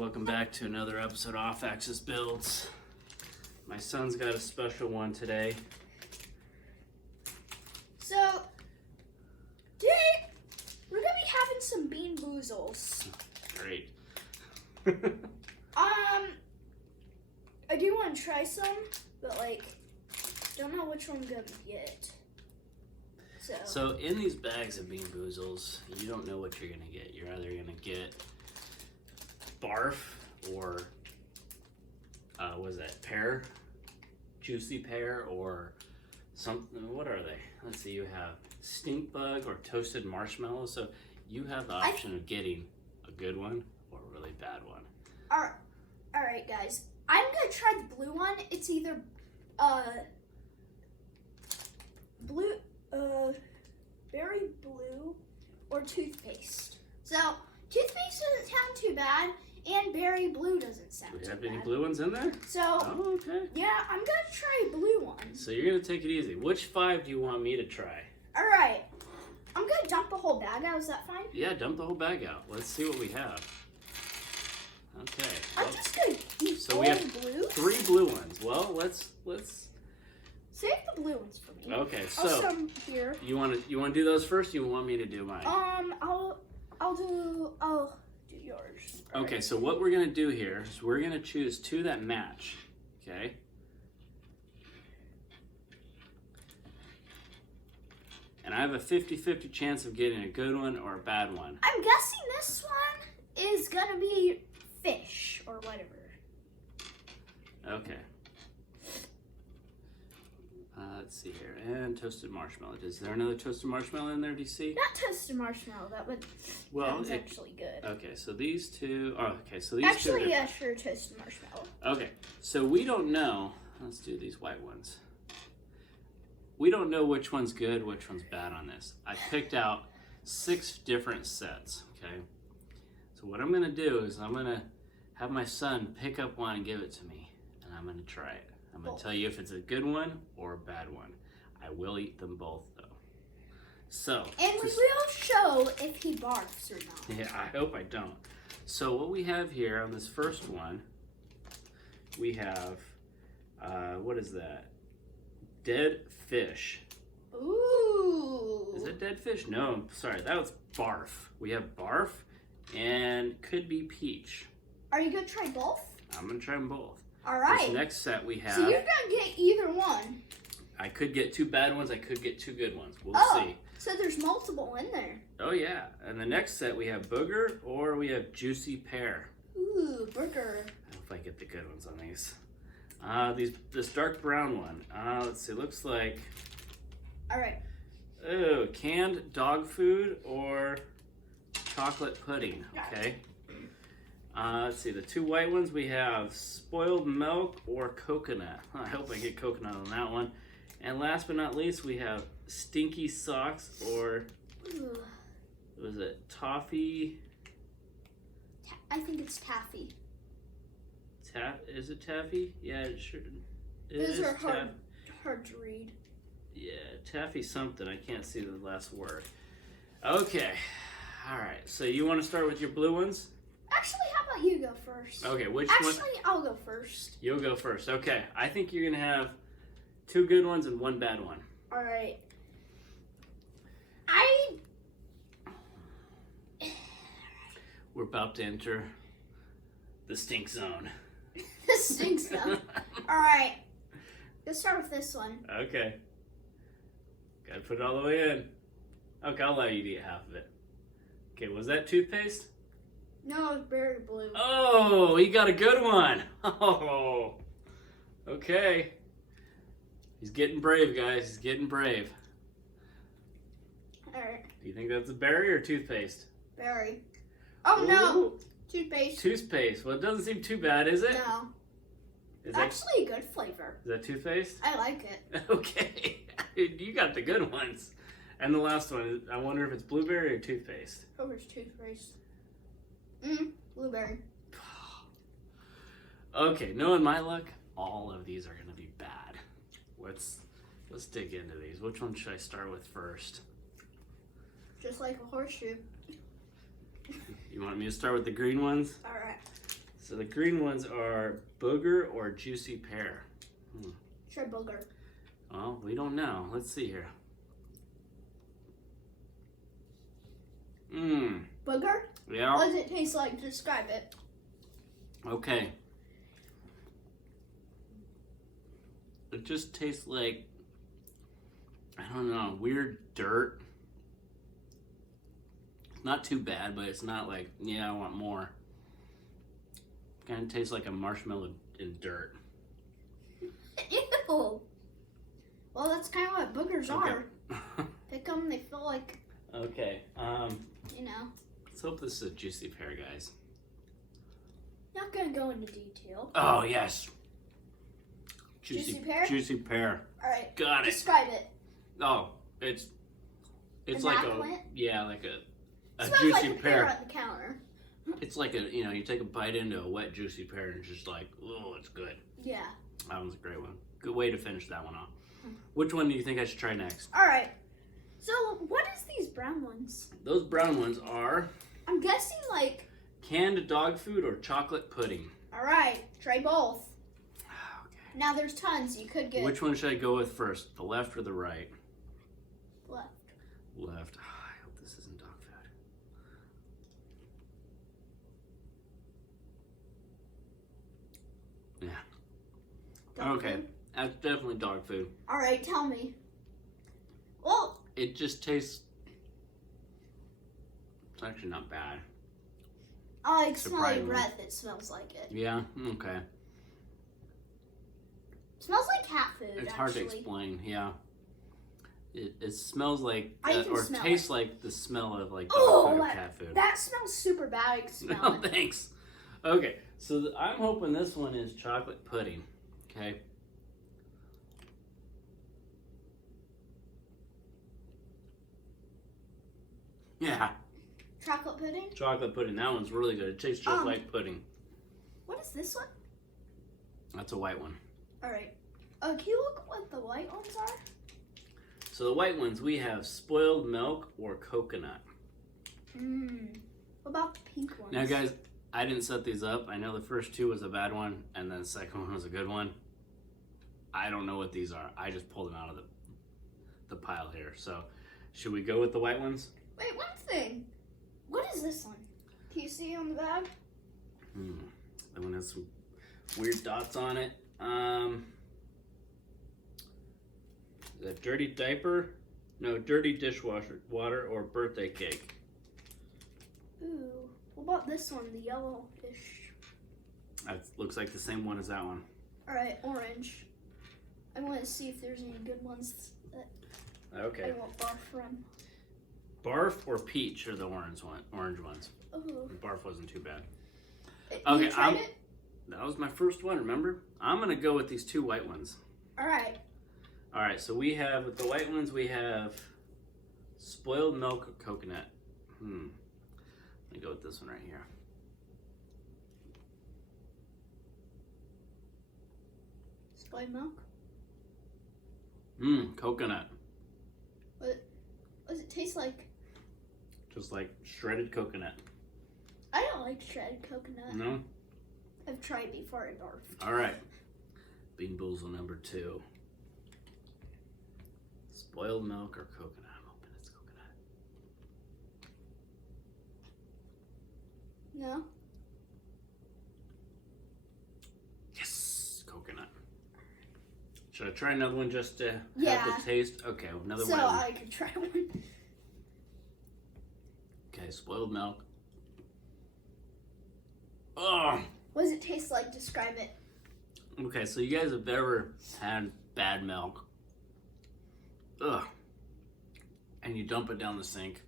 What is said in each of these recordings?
welcome back to another episode of Off Axis Builds. My son's got a special one today. So, today we're gonna be having some Beanboozles. Great. I do want to try some, but don't know which one I'm gonna get. So in these bags of Beanboozles, you don't know what you're gonna get. You're either gonna get barf or what is that? Pear, juicy pear, or something. What are they? Let's see. You have stink bug or toasted marshmallow. So you have the option of getting a good one or a really bad one. All right, guys. I'm gonna try the blue one. It's either berry blue or toothpaste. So toothpaste doesn't sound too bad, and berry blue doesn't sound too bad. Do you have any blue ones in there? So oh, okay. Yeah, I'm gonna try a blue one. So you're gonna take it easy. Which 5 do you want me to try? All right. I'm gonna dump the whole bag out. Is that fine? Yeah, dump the whole bag out. Let's see what we have. Okay. I'm just gonna eat so all we have the blues. 3 blue ones. Well, let's save the blue ones for me. Okay, so also, here. You want to do those first? Or you want me to do mine? I'll do yours. Okay, so what we're gonna do here is we're gonna choose 2 that match. Okay. And I have a 50-50 chance of getting a good one or a bad one. I'm guessing this one is gonna be fish or whatever. Okay. Let's see here. And toasted marshmallow. Is there another toasted marshmallow in there, do you see? Not toasted marshmallow. That was actually good. Okay, so these 2. Oh, okay, so these actually, 2. yeah, sure, toasted marshmallow. Okay, so we don't know. Let's do these white ones. We don't know which one's good, which one's bad on this. I picked out 6 different sets, okay? So what I'm gonna do is I'm gonna have my son pick up one and give it to me, and I'm gonna try it. I'm gonna tell you if it's a good one or a bad one. I will eat them both though. So. And we will show if he barks or not. Yeah, I hope I don't. So what we have here on this first one, we have, what is that? Dead fish. Ooh. Is that dead fish? No, I'm sorry, that was barf. We have barf and could be peach. Are you gonna try both? I'm gonna try them both. All right. This next set we have. So you're gonna get either one. I could get 2 bad ones. I could get 2 good ones. We'll see. So there's multiple in there. Oh yeah. And the next set we have booger or we have juicy pear. Ooh, burger. I hope I get the good ones on these. This dark brown one. Let's see. Looks like. All right. Oh, canned dog food or chocolate pudding. Okay. Let's see, the 2 white ones we have spoiled milk or coconut. I hope I get coconut on that one. And last but not least, we have stinky socks or what was it? Toffee? I think it's taffy. Is it taffy? Yeah, it sure. Those are hard to read. Yeah, taffy something. I can't see the last word. Okay. All right. So you want to start with your blue ones? Actually, how about you go first? Okay, which one? Actually, I'll go first. You'll go first. Okay. I think you're going to have 2 good ones and 1 bad one. All right. We're about to enter the stink zone. The stink zone. All right. Let's start with this one. Okay. Gotta put it all the way in. Okay, I'll allow you to eat half of it. Okay, was that toothpaste? No, it's berry blue. Oh, he got a good one. Oh, okay. He's getting brave, guys. He's getting brave. All right. Do you think that's a berry or toothpaste? Berry. Oh, ooh. no. Toothpaste. Toothpaste. Well, it doesn't seem too bad, is it? No. Is actually a good flavor. Is that toothpaste? I like it. Okay. You got the good ones. And the last one, I wonder if it's blueberry or toothpaste. Oh, it's toothpaste. Blueberry. Okay, knowing my luck, all of these are going to be bad. Let's dig into these. Which one should I start with first? Just like a horseshoe. You want me to start with the green ones? All right. So the green ones are booger or juicy pear. Sure, booger. Well, we don't know. Let's see here. Booger? Yeah. What does it taste like? Describe it. Okay. It just tastes like, I don't know, weird dirt. It's not too bad, but it's not like, yeah, I want more. Kind of tastes like a marshmallow in dirt. Ew. Well, that's kind of what boogers are. Pick them, they feel like, Okay. you know. Let's hope this is a juicy pear, guys. Not gonna go into detail. Oh, yes. Juicy pear? Juicy pear. All right. Got it. Describe it. Oh, it's like Immaculate? like a Smells juicy like a pear. pear on the counter. It's like you take a bite into a wet juicy pear and it's just like, oh, it's good. Yeah. That one's a great one. Good way to finish that one off. Which one do you think I should try next? All right. So, what is these brown ones? Those brown ones are I'm guessing like. canned dog food or chocolate pudding. All right. Try both. Okay. Now there's tons you could get. Which one should I go with first? The left or the right? Left. Left. I hope this isn't dog food. Yeah. Dog Okay. food? That's definitely dog food. All right. Tell me. Well. It just tastes. It's actually not bad. I like smelly Surprisingly. breath. It smells like it. Yeah. Okay. Smells like cat food. It's hard to explain. Yeah. It smells like or smell tastes like the smell of like dog Oh, food or cat food. that smells super bad. I can smell No, it. thanks. Okay, so I'm hoping this one is chocolate pudding. Okay. Yeah, Chocolate pudding. chocolate pudding. That one's really good. It tastes just like pudding. What is this one? That's a white one. All right. Can you look what the white ones are? So the white ones, we have spoiled milk or coconut. What about the pink ones? Now, guys, I didn't set these up. I know the first two was a bad one, and then the second one was a good one. I don't know what these are. I just pulled them out of the pile here. So, should we go with the white ones? Wait, one thing. What is this one? Can you see on the bag? That one has some weird dots on it. Is that dirty diaper? No, dirty dishwasher water or birthday cake. Ooh. What about this one? The yellowish. That looks like the same one as that one. All right, orange. I want to see if there's any good ones that Okay. I won't barf from. Barf or peach are the orange ones. Ooh. Barf wasn't too bad. You tried it? That was my first one, remember? I'm going to go with these two white ones. All right. All right, so we have, with the white ones, we have spoiled milk or coconut. Let me go with this one right here. Spoiled milk? Coconut. What does it taste like? Just like shredded coconut. I don't like shredded coconut. No? I've tried before I barfed. All right. Beanboozled number 2. Spoiled milk or coconut? I'm hoping it's coconut. No? Yes, coconut. Should I try another one just to Yeah. have the taste? Okay, another So one. I could try one. Okay, spoiled milk. Oh. What does it taste like? Describe it. Okay, so you guys have ever had bad milk? Ugh. And you dump it down the sink.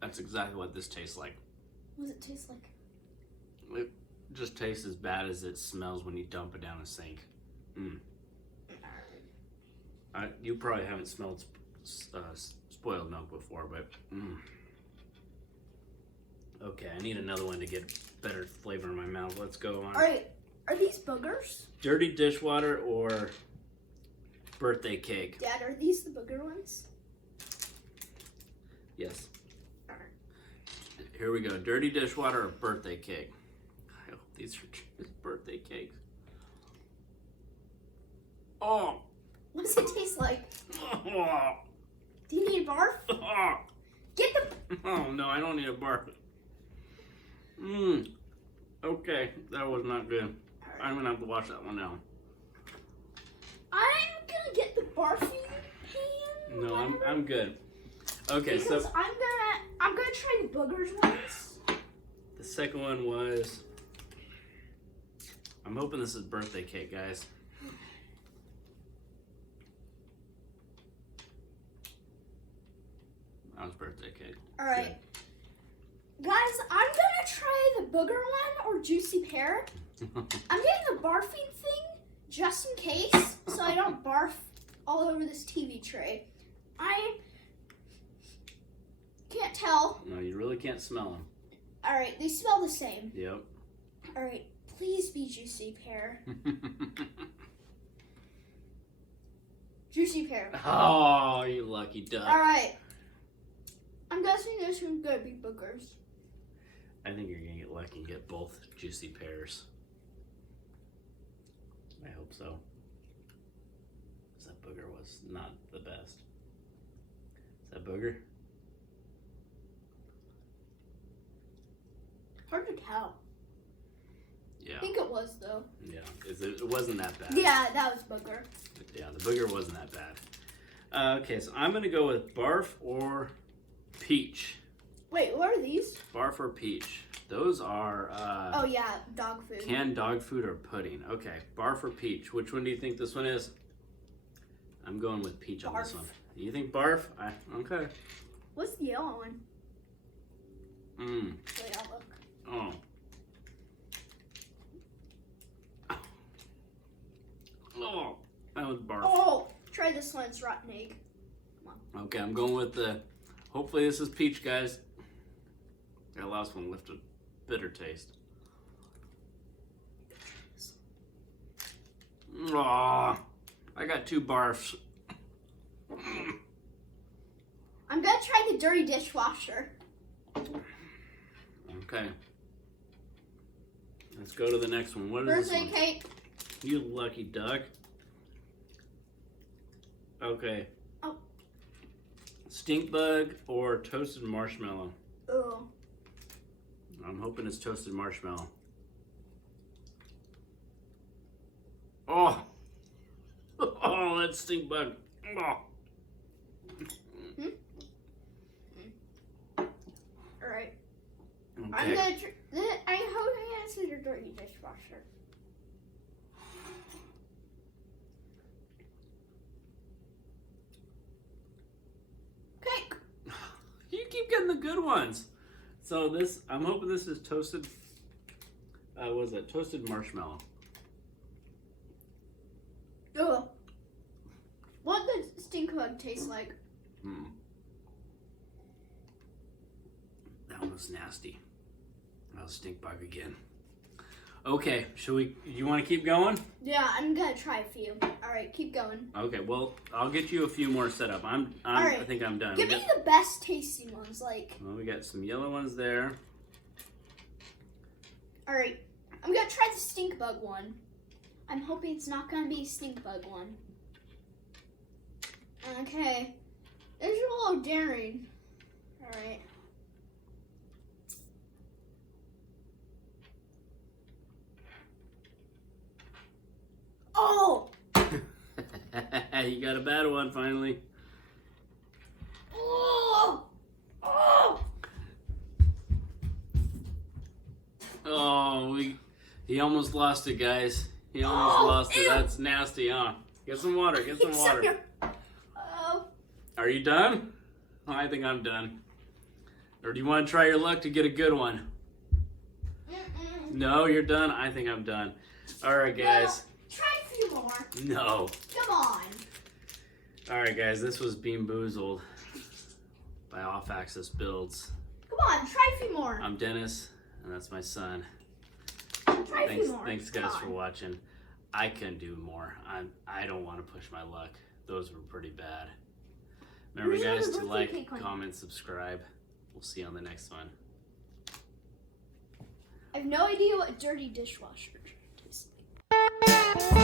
That's exactly what this tastes like. What does it taste like? It just tastes as bad as it smells when you dump it down the sink. You probably haven't smelled spoiled milk before, but okay, I need another one to get better flavor in my mouth. Let's go on. All right. Are these boogers? Dirty dishwater or birthday cake? Dad, are these the booger ones? Yes. All right. Here we go. Dirty dishwater or birthday cake? I hope These are his birthday cakes. Oh! What does it taste like? Do you need a barf? Get the... Oh, no, I don't need a barf. Okay, that was not good. I'm going to have to wash that one down. I'm going to get the barfing pan. No, I'm good. Okay, because I'm gonna try the boogers ones. The second one was... I'm hoping this is birthday cake, guys. That was birthday cake. Alright. Guys, I'm gonna try the booger one or juicy pear. I'm getting the barfing thing just in case, so I don't barf all over this TV tray. I can't tell. No, you really can't smell them. Alright, they smell the same. Yep. Alright, please be juicy pear. Juicy pear. Oh, you lucky duck. Alright. I'm guessing this one's gonna be boogers. I think you're gonna get lucky and get both juicy pears. I hope so. Because that booger was not the best. Is that booger? Hard to tell. Yeah. I think it was though. Yeah, it wasn't that bad. Yeah, that was booger. Yeah, the booger wasn't that bad. Okay, so I'm gonna go with barf or peach. Wait, what are these? Barf or peach. Those are oh yeah, dog food. Canned dog food or pudding. Okay, barf or peach. Which one do you think this one is? I'm going with peach on this one. You think barf? Okay. What's the yellow one? Wait, I'll look. Oh. Oh, that was barf. Oh, try this one. It's rotten egg. Come on. Okay, I'm going with the... Hopefully this is peach, guys. That last one left a bitter taste. Oh, I got 2 barfs. I'm gonna try the dirty dishwasher. Okay. Let's go to the next one. What is Birthday this one? cake. You lucky duck. Okay. Oh. Stink bug or toasted marshmallow? Oh. I'm hoping it's toasted marshmallow. Oh. Oh, that stink bug. Oh. Alright. Okay. I'm gonna I hope I answered your dirty dishwasher. Cake. You keep getting the good ones. So this, I'm hoping this is toasted, what was it? Toasted marshmallow. Ugh. What does stink bug taste like? That one was nasty. That was stink bug again. Okay, you want to keep going? Yeah, I'm gonna try a few. Alright, keep going. Okay, well, I'll get you a few more set up. I think I'm done. Give me the best tasting ones, like. Well, we got some yellow ones there. Alright, I'm gonna try the stink bug one. I'm hoping it's not gonna be a stink bug one. Okay. This is a little daring. Alright. Oh! You got a bad one finally. Oh! Oh! Oh, he almost lost it, guys. He almost lost it. That's nasty, huh? Get some water. Get some water. Are you done? Oh, I think I'm done. Or do you want to try your luck to get a good one? No, you're done? I think I'm done. All right, guys. Try a few more. No. Come on. All right, guys. This was Beanboozled by Off Axis Builds. Come on, try a few more. I'm Dennis, and that's my son. Try a few more. Thanks, guys, for watching. I couldn't do more. I don't want to push my luck. Those were pretty bad. Remember, guys, to like, comment, subscribe. We'll see you on the next one. I have no idea what a dirty dishwasher tastes like.